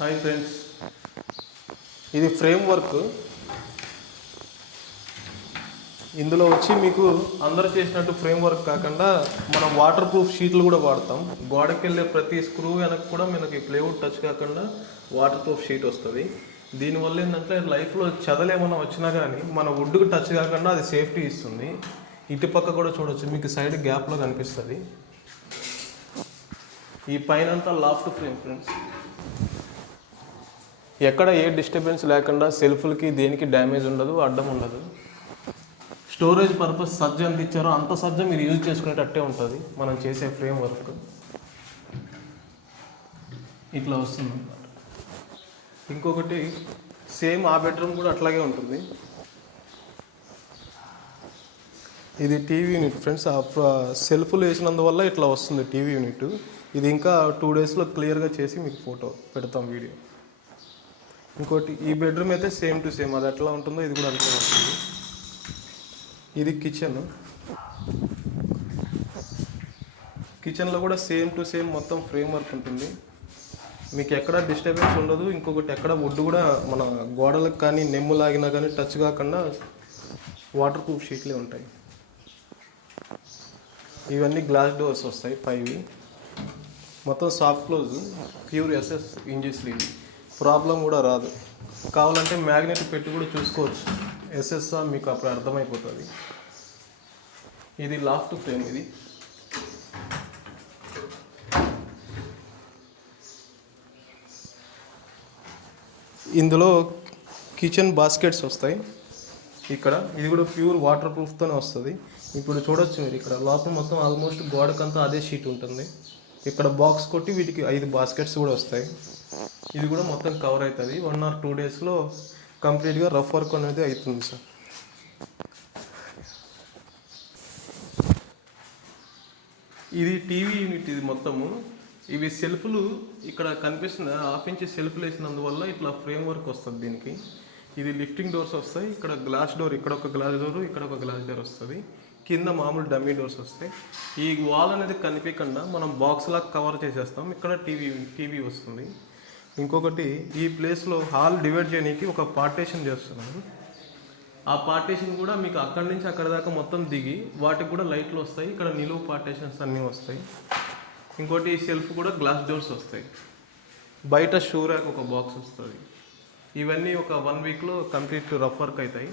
Hi friends, ఇది frame work. ఇందులో వచ్చి మీకు అందరు చేసినట్టు ఫ్రేమ్ వర్క్ కాకుండా మనం వాటర్ ప్రూఫ్ షీట్లు కూడా వాడతాం. గోడకి వెళ్ళే ప్రతి స్క్రూ వెనక్కి కూడా మనకి ప్లేవుడ్ టచ్ కాకుండా వాటర్ ప్రూఫ్ షీట్ వస్తుంది. దీనివల్ల ఏంటంటే లైఫ్లో చెదలు ఏమైనా వచ్చినా కానీ మన వుడ్కి టచ్ కాకుండా అది సేఫ్టీ ఇస్తుంది. ఇటుపక్క కూడా చూడవచ్చు, మీకు సైడ్ గ్యాప్లో కనిపిస్తుంది. ఈ పైన అంతా లాఫ్ట్ ఫ్రేమ్ ఫ్రెండ్స్. ఎక్కడ ఏ డిస్టర్బెన్స్ లేకుండా సెల్ఫ్లకి దేనికి డ్యామేజ్ ఉండదు, అడ్డం ఉండదు. స్టోరేజ్ పర్పస్ సజ్జ ఎంత ఇచ్చారో అంత సజ్జ మీరు యూజ్ చేసుకునేటట్టే ఉంటుంది మనం చేసే ఫ్రేమ్ వర్క్. ఇట్లా వస్తుంది అన్నమాట. ఇంకొకటి సేమ్ ఆ బెడ్రూమ్ కూడా అట్లాగే ఉంటుంది. ఇది టీవీ యూనిట్ ఫ్రెండ్స్. సెల్ఫ్లు వేసినందువల్ల ఇట్లా వస్తుంది టీవీ యూనిట్. ఇది ఇంకా 2 డేస్లో క్లియర్గా చేసి మీకు ఫోటో పెడతాం, వీడియో. ఇంకోటి ఈ బెడ్రూమ్ అయితే సేమ్ టు సేమ్ అది ఎట్లా ఉంటుందో ఇది కూడా అంతే ఉంటుంది. ఇది కిచెన్. కిచెన్లో కూడా సేమ్ టు సేమ్ మొత్తం ఫ్రేమ్ వర్క్ ఉంటుంది. మీకు ఎక్కడ డిస్టర్బెన్స్ ఉండదు. ఇంకొకటి ఎక్కడ వుడ్ కూడా మన గోడలకు కానీ నెమ్ము లాగినా కానీ టచ్ కాకుండా వాటర్ ప్రూఫ్ షీట్లే ఉంటాయి. ఇవన్నీ గ్లాస్ డోర్స్ వస్తాయి పైవి. మొత్తం సాఫ్ట్ క్లోజ్, ప్యూర్ ఎస్ఎస్ ఇంజిస్లీ. ప్రాబ్లం కూడా రాదు. కావాలంటే మ్యాగ్నెట్ పెట్టి కూడా చూసుకోవచ్చు ఎస్ఎస్ఆ, మీకు అప్పుడు అర్థమైపోతుంది. ఇది లాఫ్ట్ ఫ్రేమ్. ఇది ఇందులో కిచెన్ బాస్కెట్స్ వస్తాయి. ఇక్కడ ఇది కూడా ప్యూర్ వాటర్ ప్రూఫ్తోనే వస్తుంది. ఇప్పుడు చూడొచ్చు మీరు, ఇక్కడ లోపల మొత్తం ఆల్మోస్ట్ గోడకంతా అదే షీట్ ఉంటుంది. ఇక్కడ బాక్స్ కొట్టి వీటికి 5 బాస్కెట్స్ కూడా వస్తాయి. ఇది కూడా మొత్తం కవర్ అవుతుంది. 1 or 2 డేస్లో కంప్లీట్గా రఫ్ వర్క్ అనేది అవుతుంది సార్. ఇది టీవీ యూనిట్. ఇది మొత్తము ఇవి సెల్ఫ్లు ఇక్కడ కనిపిస్తున్న 1/2 ఇంచ్ సెల్ఫ్లు వేసినందువల్ల ఇట్లా ఫ్రేమ్ వర్క్ వస్తుంది దీనికి. ఇది లిఫ్టింగ్ డోర్స్ వస్తాయి. ఇక్కడ గ్లాస్ డోర్, ఇక్కడ ఒక గ్లాస్ డోర్, ఇక్కడ ఒక గ్లాస్ డోర్ వస్తుంది. కింద మామూలు డమ్మీ డోర్స్ వస్తాయి. ఈ వాల్ అనేది కనిపించకుండా మనం బాక్స్ లాగా కవర్ చేసేస్తాం. ఇక్కడ టీవీ వస్తుంది. ఇంకొకటి ఈ ప్లేస్లో హాల్ డివైడ్ చేయడానికి ఒక పార్టీషన్ చేస్తున్నారు. ఆ పార్టీషన్ కూడా మీకు అక్కడి నుంచి అక్కడి దాకా మొత్తం దిగి వాటికి కూడా లైట్లు వస్తాయి. ఇక్కడ నిలువు పార్టీషన్స్ అన్నీ వస్తాయి. ఇంకోటి ఈ సెల్ఫ్ కూడా గ్లాస్ డోర్స్ వస్తాయి. బయట షూ ర్యాక్ ఒక బాక్స్ వస్తుంది. ఇవన్నీ ఒక 1 వీక్లో కంప్లీట్ రఫ్ వర్క్ అవుతాయి.